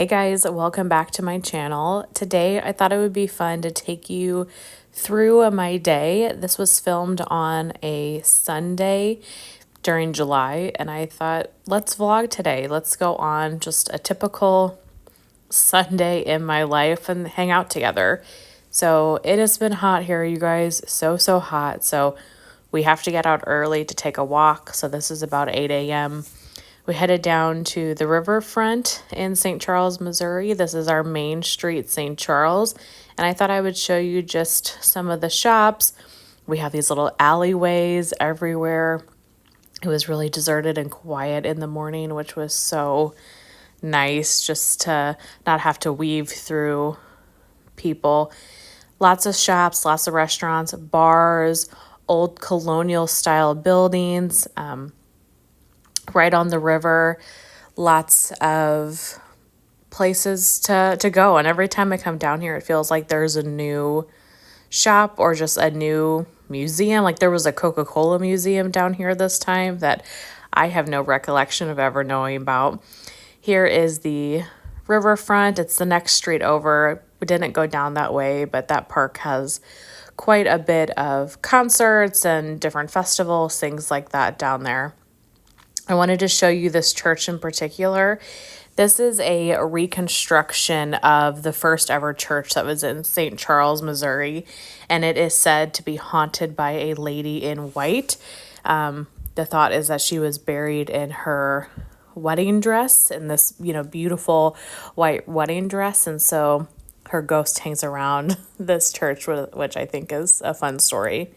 Hey guys, welcome back to my channel. Today I thought it would be fun to take you through my day. This was filmed on a Sunday during July, and I thought, let's vlog today. Let's go on just a typical Sunday in my life and hang out together. So it has been hot here, you guys, so hot. So we have to get out early to take a walk. So this is about 8 a.m. We headed down to the riverfront in St. Charles, Missouri. This is our main street, St. Charles. And I thought I would show you just some of the shops. We have these little alleyways everywhere. It was really deserted and quiet in the morning, which was so nice just to not have to weave through people. Lots of shops, lots of restaurants, bars, old colonial style buildings, right on the river, lots of places to go. And every time I come down here, it feels like there's a new shop or just a new museum. Like there was a Coca-Cola museum down here this time that I have no recollection of ever knowing about. Here is the riverfront. It's the next street over. We didn't go down that way, but that park has quite a bit of concerts and different festivals, things like that down there. I wanted to show you this church in particular. This is a reconstruction of the first ever church that was in St. Charles, Missouri, and it is said to be haunted by a lady in white. The thought is that she was buried in her wedding dress, in this, beautiful white wedding dress, and so her ghost hangs around this church, which I think is a fun story.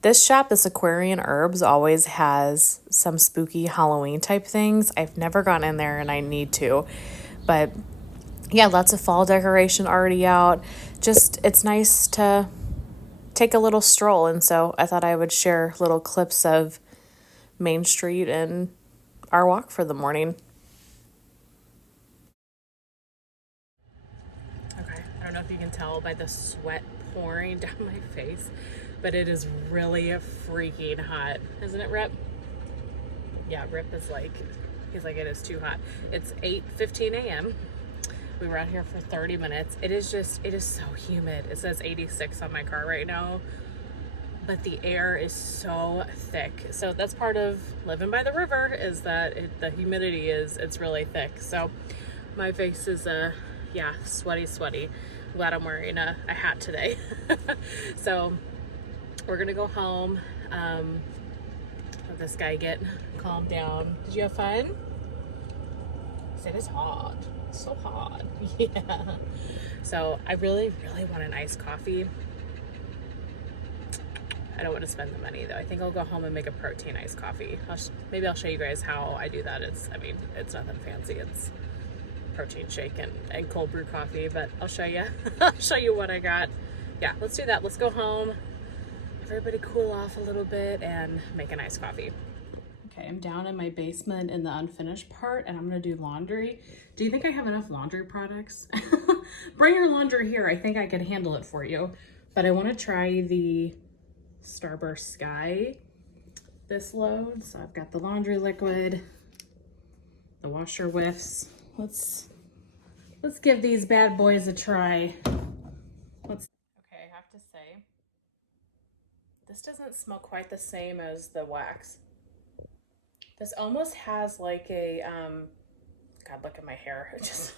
This shop, this Aquarian Herbs, always has some spooky Halloween type things. I've never gone in there and I need to. But yeah, lots of fall decoration already out. Just, it's nice to take a little stroll. And so I thought I would share little clips of Main Street and our walk for the morning. Okay, I don't know if you can tell by the sweat pouring down my face, but it is really freaking hot. Isn't it, Rip? Yeah, Rip is like, he's like, it is too hot. It's 8:15 a.m. We were out here for 30 minutes. It is so humid. It says 86 on my car right now, but the air is so thick. So that's part of living by the river, is that the humidity it's really thick. So my face is, yeah, sweaty. Glad I'm wearing a hat today. So we're gonna go home, let this guy get calmed down. Did you have fun? It is hot, so hot. Yeah. So I really want an iced coffee. I don't want to spend the money though. I think I'll go home and make a protein iced coffee. Maybe I'll show you guys how I do that. It's nothing fancy. It's protein shake and cold brew coffee, but I'll show you. I'll show you what I got. Yeah, let's do that. Let's go home. Everybody cool off a little bit and make a nice coffee. Okay, I'm down in my basement in the unfinished part and I'm gonna do laundry. Do you think I have enough laundry products? Bring your laundry here. I think I can handle it for you. But I wanna try the Starburst Sky this load. So I've got the laundry liquid, the washer whiffs. Let's give these bad boys a try. Okay, I have to say, this doesn't smell quite the same as the wax. This almost has like a, God, look at my hair. It's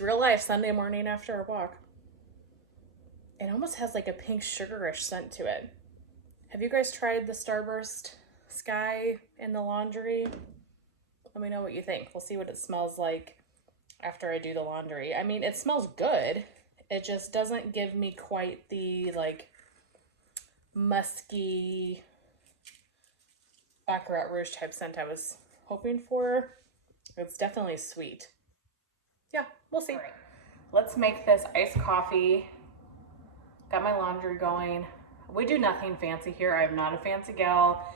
real life Sunday morning after a walk. It almost has like a pink sugarish scent to it. Have you guys tried the Starburst Sky in the laundry? Let me know what you think. We'll see what it smells like after I do the laundry. I mean, it smells good. It just doesn't give me quite the like musky Baccarat Rouge type scent I was hoping for. It's definitely sweet. Yeah, we'll see. All right. Let's make this iced coffee. Got my laundry going. We do nothing fancy here. I'm not a fancy gal.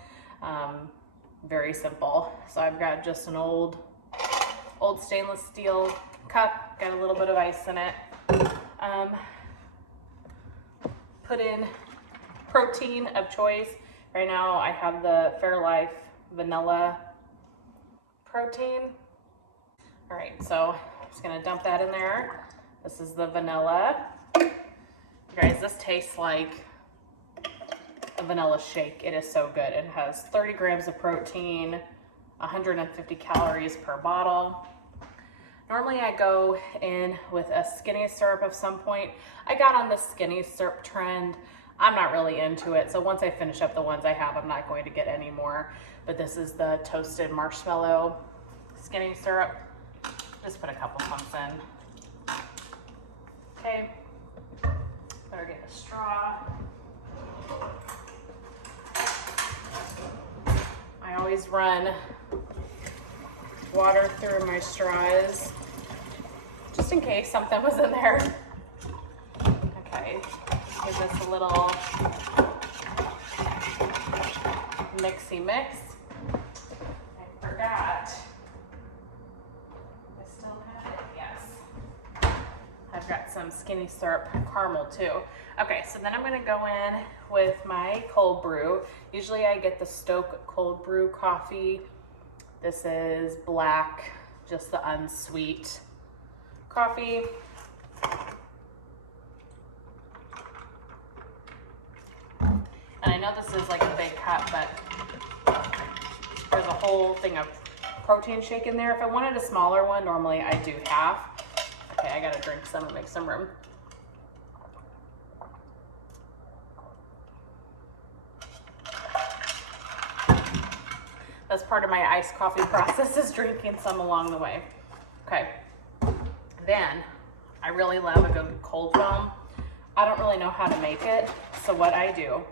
Very simple. So I've got just an old stainless steel cup. Got a little bit of ice in it. Put in protein of choice. Right now I have the Fairlife vanilla protein. All right, so I'm just gonna dump that in there. This is the vanilla. You guys, this tastes like a vanilla shake. It is so good. It has 30 grams of protein, 150 calories per bottle. Normally I go in with a skinny syrup of some point. I got on the skinny syrup trend. I'm not really into it. So once I finish up the ones I have, I'm not going to get any more. But this is the toasted marshmallow skinny syrup. Just put a couple pumps in. Okay, better get a straw. I always run water through my straws, just in case something was in there. Okay, give this a little mixy mix. I forgot. I still have it, yes. I've got some skinny syrup caramel too. Okay, so then I'm gonna go in with my cold brew. Usually I get the Stoke cold brew coffee. This is black, just the unsweet coffee. And I know this is like a big cup, but there's a whole thing of protein shake in there. If I wanted a smaller one, normally I do half. Okay, I gotta drink some and make some room. That's part of my iced coffee process, is drinking some along the way. Okay, then I really love a good cold foam. I don't really know how to make it, so what I do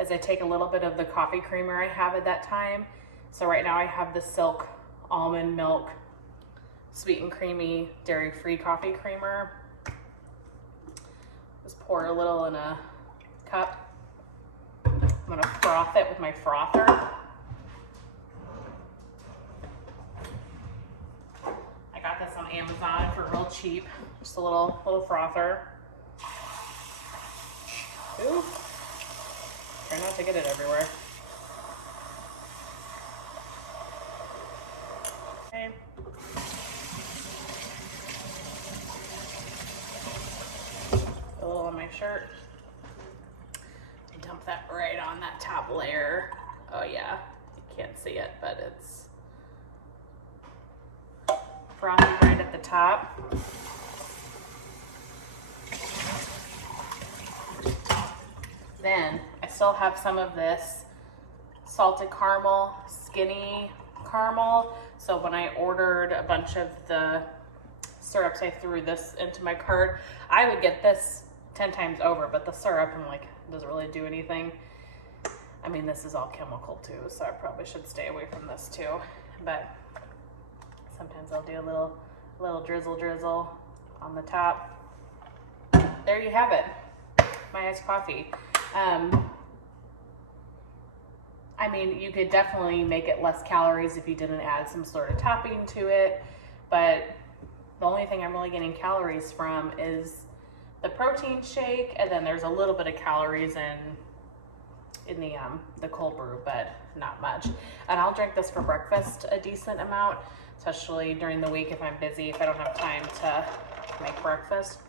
is I take a little bit of the coffee creamer I have at that time. So right now I have the Silk almond milk sweet and creamy dairy-free coffee creamer. Just pour a little in a cup. I'm gonna froth it with my frother. I got this on Amazon for real cheap. Just a little frother. Ooh. Try not to get it everywhere. Okay. A little on my shirt. Dump that right on that top layer. Oh yeah, you can't see it, but it's frothy right at the top. Then I still have some of this salted caramel, skinny caramel. So when I ordered a bunch of the syrups, I threw this into my cart. I would get this 10 times over, but the syrup, I'm like, doesn't really do anything. I mean, this is all chemical too, so I probably should stay away from this too. But sometimes I'll do a little drizzle on the top. There you have it, my iced coffee. I mean, you could definitely make it less calories if you didn't add some sort of topping to it, but the only thing I'm really getting calories from is the protein shake, and then there's a little bit of calories in the cold brew, but not much. And I'll drink this for breakfast a decent amount, especially during the week if I'm busy, if I don't have time to make breakfast.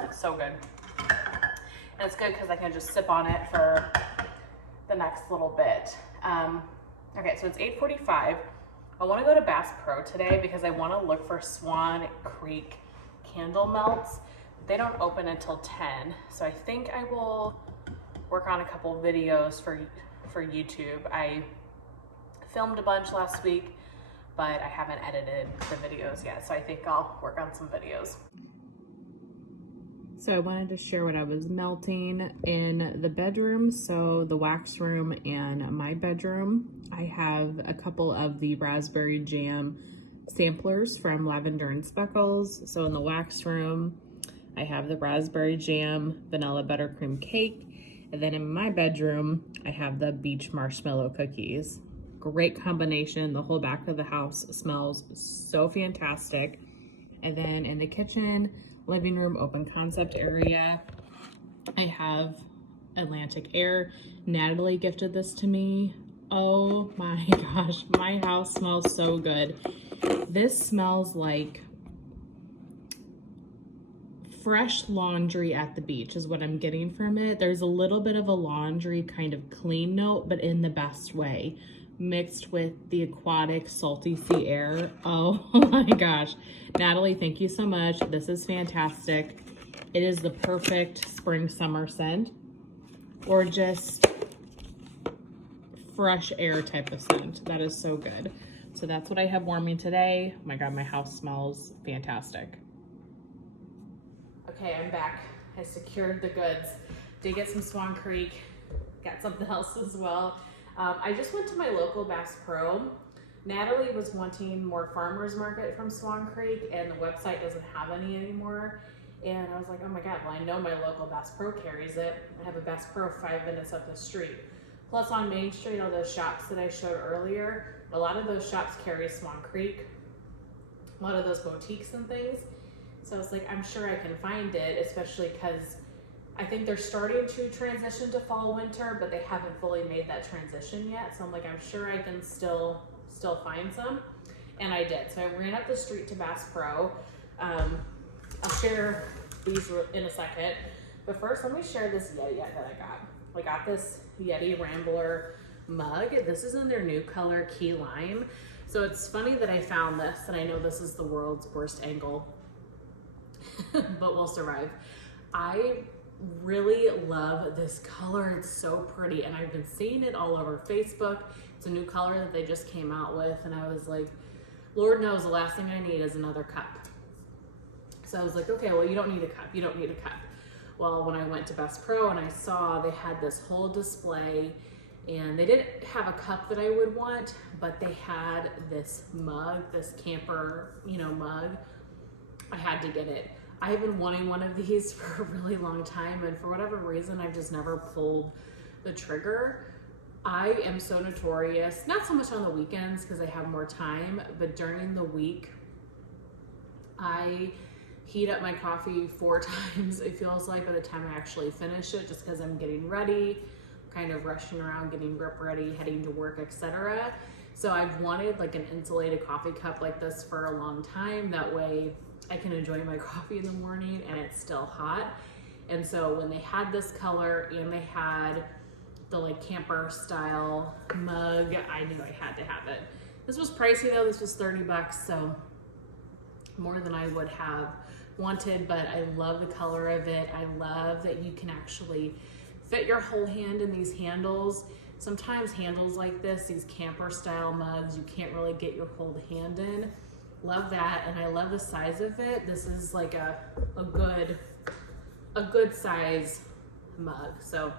It's so good. And it's good because I can just sip on it for the next little bit. Okay, so it's 8:45. I want to go to Bass Pro today because I want to look for Swan Creek candle melts. They don't open until 10, so I think I will work on a couple videos for YouTube. I filmed a bunch last week, but I haven't edited the videos yet, so I think I'll work on some videos. So I wanted to share what I was melting in the bedroom, so the wax room and my bedroom. I have a couple of the raspberry jam samplers from Lavender and Speckles. So in the wax room, I have the raspberry jam vanilla buttercream cake. And then in my bedroom, I have the beach marshmallow cookies. Great combination. The whole back of the house smells so fantastic. And then in the kitchen, living room, open concept area, I have Atlantic Air. Natalie gifted this to me Oh my gosh, my house smells so good. This smells like fresh laundry at the beach is what I'm getting from it. There's a little bit of a laundry kind of clean note, but in the best way, mixed with the aquatic salty sea air. Oh my gosh. Natalie, thank you so much. This is fantastic. It is the perfect spring summer scent, or just fresh air type of scent. That is so good. So that's what I have warming today. Oh my God, my house smells fantastic. Okay, I'm back. I secured the goods. Did get some Swan Creek, got something else as well. I just went to my local Bass Pro. Natalie was wanting more farmers market from Swan Creek, and the website doesn't have any anymore. And I was like, oh my God, well, I know my local Bass Pro carries it. I have a Bass Pro 5 minutes up the street. Plus on Main Street, all those shops that I showed earlier, a lot of those shops carry Swan Creek, a lot of those boutiques and things. So I was like, I'm sure I can find it, especially because I think they're starting to transition to fall winter, but they haven't fully made that transition yet. So I'm like, I'm sure I can still find some. And I did. So I ran up the street to Bass Pro. I'll share these in a second. But first, let me share this Yeti that I got. I got this Yeti Rambler mug. This is in their new color, Key Lime. So it's funny that I found this, and I know this is the world's worst angle, but we'll survive. I really love this color. It's so pretty, and I've been seeing it all over Facebook. It's a new color that they just came out with, and I was like, Lord knows the last thing I need is another cup. So I was like, okay, well, you don't need a cup. You don't need a cup. Well, when I went to Bass Pro and I saw they had this whole display, and they didn't have a cup that I would want, but they had this mug, this camper, mug. I had to get it. I've been wanting one of these for a really long time, and for whatever reason, I've just never pulled the trigger. I am so notorious, not so much on the weekends because I have more time, but during the week, I heat up my coffee 4 times, it feels like, by the time I actually finish it, just because I'm getting ready, kind of rushing around, getting grip ready, heading to work, etc. So I've wanted like an insulated coffee cup like this for a long time. That way I can enjoy my coffee in the morning and it's still hot. And so when they had this color and they had the like camper style mug, I knew I had to have it. This was pricey though. This was $30, so more than I would have wanted, but I love the color of it. I love that you can actually fit your whole hand in these handles. Sometimes handles like this, these camper style mugs, you can't really get your whole hand in. Love that, and I love the size of it. This is like a good size mug. So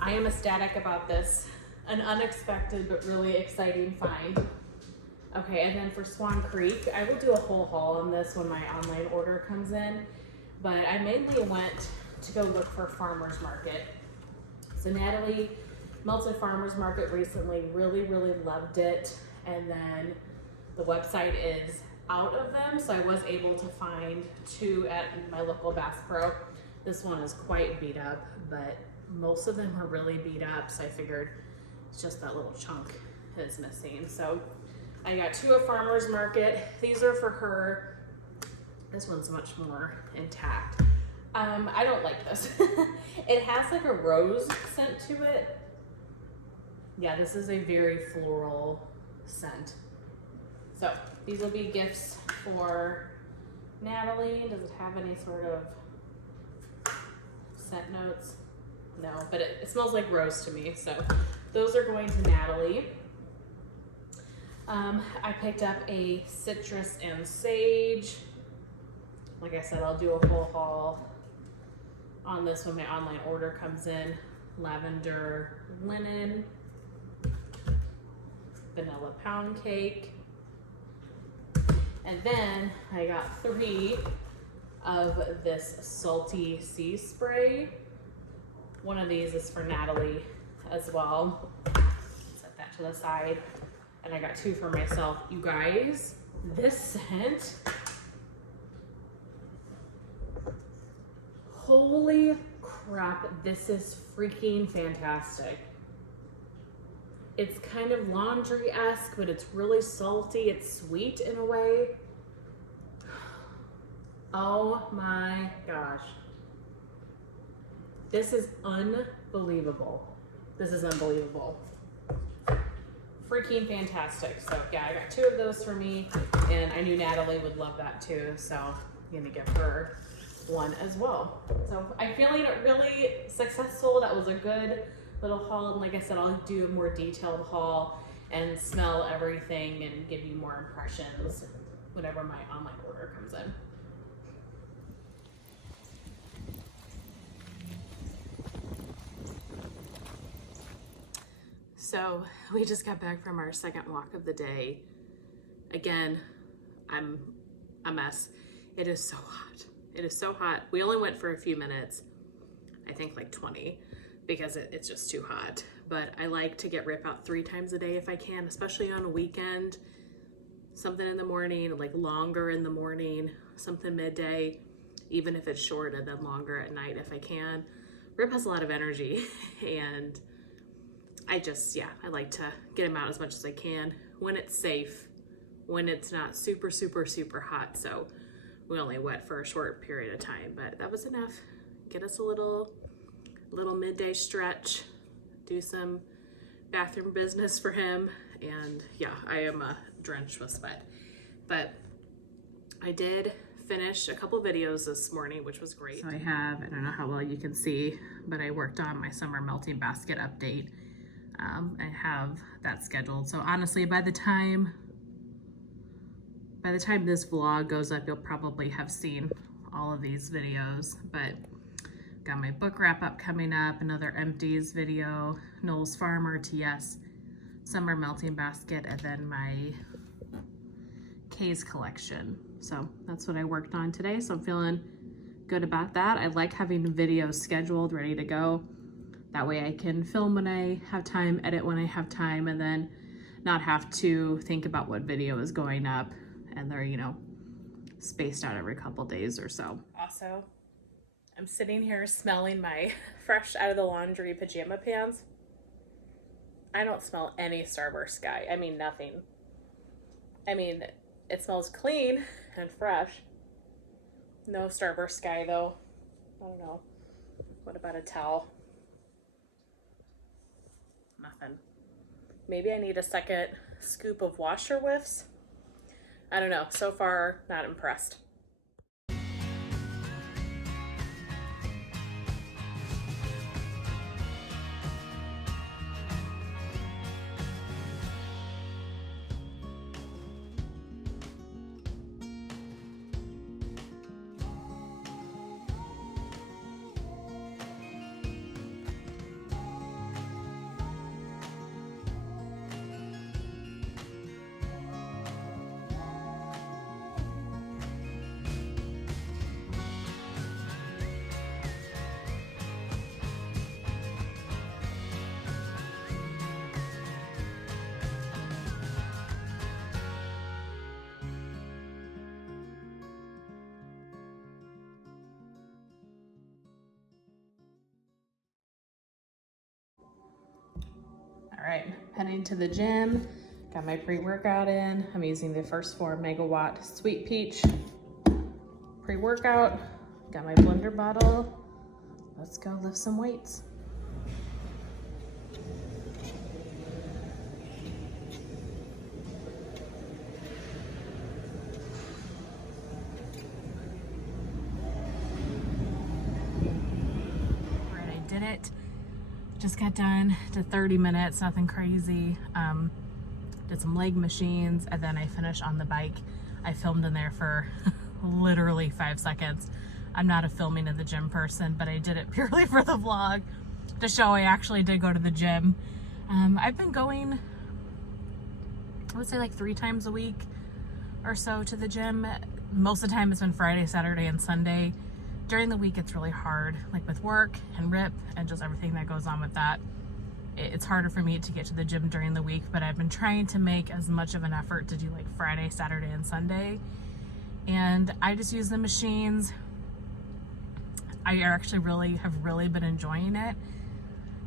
I am ecstatic about this. An unexpected but really exciting find. Okay, and then for Swan Creek, I will do a whole haul on this when my online order comes in, but I mainly went to go look for farmers market. So Natalie melted farmers market recently, really loved it, and then the website is out of them, so I was able to find 2 at my local Bass Pro. This one is quite beat up, but most of them are really beat up, so I figured it's just that little chunk is missing. So I got 2 at farmers market. These are for her. This one's much more intact. I don't like this. It has like a rose scent to it. Yeah, this is a very floral scent. So these will be gifts for Natalie. Does it have any sort of scent notes? No, but it smells like rose to me. So those are going to Natalie. I picked up a citrus and sage. Like I said, I'll do a whole haul on this when my online order comes in. Lavender linen, vanilla pound cake, and then I got 3 of this salty sea spray. One of these is for Natalie as well. Set that to the side. And I got 2 for myself. You guys, this scent, holy crap, this is freaking fantastic. It's kind of laundry-esque, but it's really salty. It's sweet in a way. Oh my gosh. This is unbelievable. This is unbelievable. Freaking fantastic. So yeah, I got 2 of those for me, and I knew Natalie would love that too, so I'm gonna give her one as well. So I'm feeling really successful. That was a good little haul, and like I said, I'll do a more detailed haul and smell everything and give you more impressions whenever my online order comes in. So we just got back from our second walk of the day. Again, I'm a mess. It is so hot. It is so hot. We only went for a few minutes, I think like 20, because it's just too hot. But I like to get rip out 3 times a day if I can, especially on a weekend. Something in the morning, like longer in the morning, something midday, even if it's short, and then longer at night if I can. Rip has a lot of energy, and I like to get him out as much as I can when it's safe, when it's not super, super, super hot. So we only went for a short period of time, but that was enough. Get us a little midday stretch, do some bathroom business for him. And yeah, I am drenched with sweat, but I did finish a couple videos this morning, which was great. So I don't know how well you can see, but I worked on my summer melting basket update. I have that scheduled. So honestly, by the time this vlog goes up, you'll probably have seen all of these videos, but got my book wrap up coming up, another empties video, Noel's Farm RTS, summer melting basket, and then my K's collection. So that's what I worked on today. So I'm feeling good about that. I like having videos scheduled, ready to go. That way I can film when I have time, edit when I have time, and then not have to think about what video is going up, and they're, spaced out every couple days or so. Also, I'm sitting here smelling my fresh out of the laundry pajama pants. I don't smell any Starburst Sky. I mean, nothing. I mean, it smells clean and fresh. No Starburst Sky though. I don't know. What about a towel? Nothing. Maybe I need a second scoop of washer whiffs. I don't know. So far, not impressed. All right, heading to the gym. Got my pre-workout in. I'm using the First 4 Megawatt Sweet Peach pre-workout. Got my blender bottle. Let's go lift some weights. All right, I did it. Just got done, did 30 minutes, nothing crazy. Did some leg machines, and then I finished on the bike. I filmed in there for literally 5 seconds. I'm not a filming in the gym person, but I did it purely for the vlog to show I actually did go to the gym. I've been going, I would say like 3 times a week or so to the gym. Most of the time it's been Friday, Saturday, and Sunday. During the week it's really hard, like with work and RIP and just everything that goes on with that. It's harder for me to get to the gym during the week, but I've been trying to make as much of an effort to do like Friday, Saturday, and Sunday. And I just use the machines. I actually have really been enjoying it.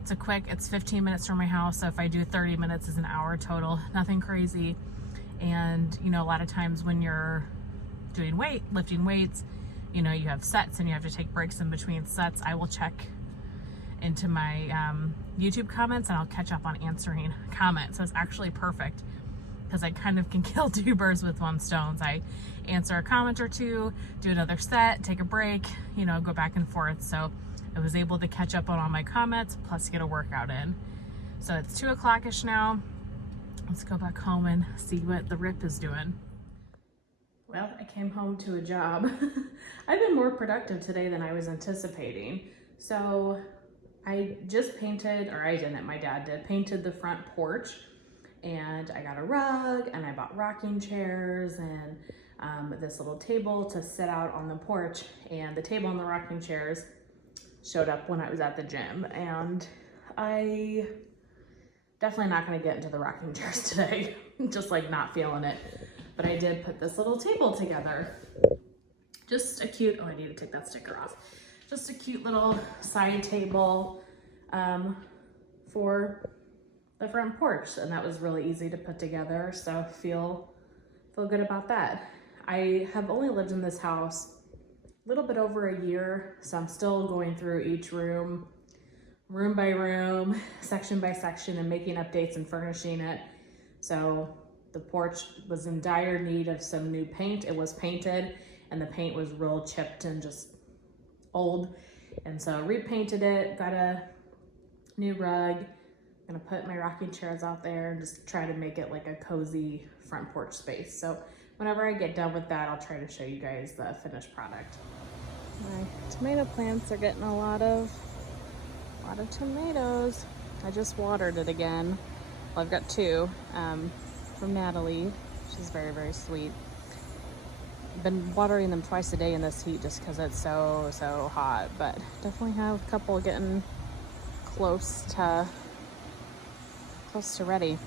It's 15 minutes from my house, so if I do 30 minutes is an hour total, nothing crazy. And you know, a lot of times when you're doing lifting weights, you know, you have sets and you have to take breaks in between sets. I will check into my YouTube comments and I'll catch up on answering comments. So it's actually perfect because I kind of can kill two birds with one stone. I answer a comment or two, do another set, take a break, you know, go back and forth. So I was able to catch up on all my comments plus get a workout in. So it's 2 o'clock-ish now. Let's go back home and see what the Rip is doing. Well, I came home to a job. I've been more productive today than I was anticipating. So I just painted, or I didn't, my dad did, painted the front porch, and I got a rug and I bought rocking chairs and this little table to sit out on the porch, and the table and the rocking chairs showed up when I was at the gym, and I definitely not going to get into the rocking chairs today. Just like not feeling it. But I did put this little table together. Just a cute, oh, I need to take that sticker off. Just a cute little side table for the front porch. And that was really easy to put together. So feel good about that. I have only lived in this house a little bit over a year. So I'm still going through each room by room, section by section, and making updates and furnishing it. So the porch was in dire need of some new paint. It was painted and the paint was real chipped and just old. And so I repainted it, got a new rug. I'm gonna put my rocking chairs out there and just try to make it like a cozy front porch space. So whenever I get done with that, I'll try to show you guys the finished product. My tomato plants are getting a lot of tomatoes. I just watered it again. Well, I've got two from Natalie. She's very, very sweet. I've been watering them twice a day in this heat just because it's so hot, but definitely have a couple getting close to ready.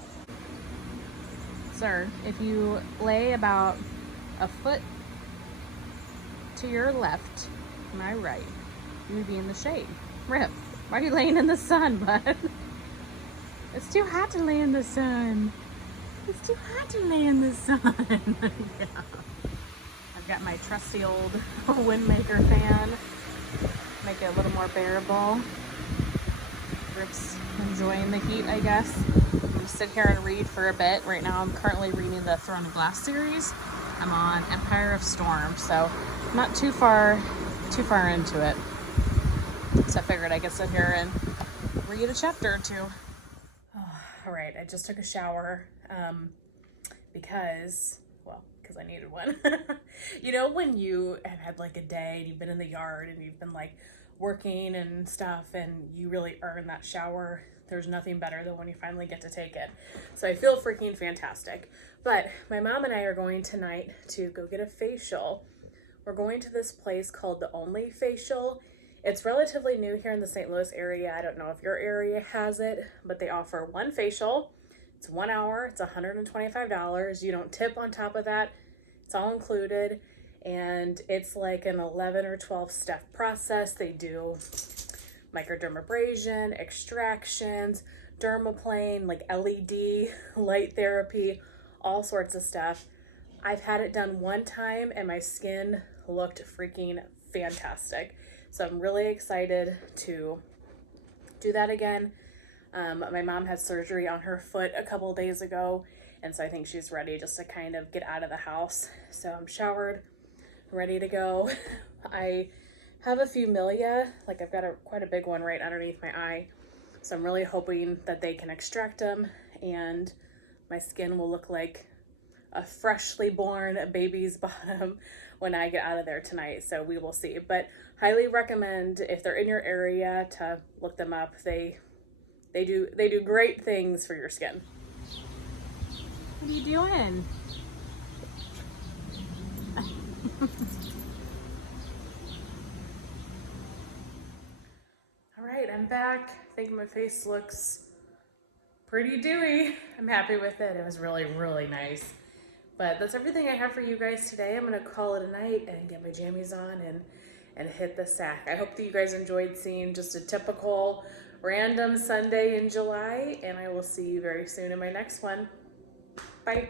Sir, if you lay about a foot to your left, my right, you would be in the shade. Rip, why are you laying in the sun, bud? It's too hot to lay in the sun. It's too hot to lay in the sun. Yeah. I've got my trusty old Windmaker fan. Make it a little more bearable. Rip's enjoying the heat, I guess. I'm gonna sit here and read for a bit. Right now I'm currently reading the Throne of Glass series. I'm on Empire of Storm, so not too far into it. So I figured I could sit here and read a chapter or two. All right, I just took a shower because I needed one. You know, when you have had like a day and you've been in the yard and you've been like working and stuff and you really earn that shower, there's nothing better than when you finally get to take it. So I feel freaking fantastic. But my mom and I are going tonight to go get a facial. We're going to this place called The Only Facial. It's relatively new here in the St. Louis area. I don't know if your area has it, but they offer one facial. It's 1 hour. It's $125. You don't tip on top of that. It's all included. And it's like an 11 or 12 step process. They do microdermabrasion, extractions, dermaplane, like LED, light therapy, all sorts of stuff. I've had it done one time and my skin looked freaking fantastic. So I'm really excited to do that again. My mom had surgery on her foot a couple days ago, and so I think she's ready just to kind of get out of the house. So I'm showered, ready to go. I have a few milia, like I've got quite a big one right underneath my eye. So I'm really hoping that they can extract them and my skin will look like a freshly born baby's bottom when I get out of there tonight. So we will see, but highly recommend if they're in your area to look them up. They do great things for your skin. What are you doing? All right, I'm back. I think my face looks pretty dewy. I'm happy with it. It was really, really nice. But that's everything I have for you guys today. I'm gonna call it a night and get my jammies on and hit the sack. I hope that you guys enjoyed seeing just a typical random Sunday in July, and I will see you very soon in my next one. Bye.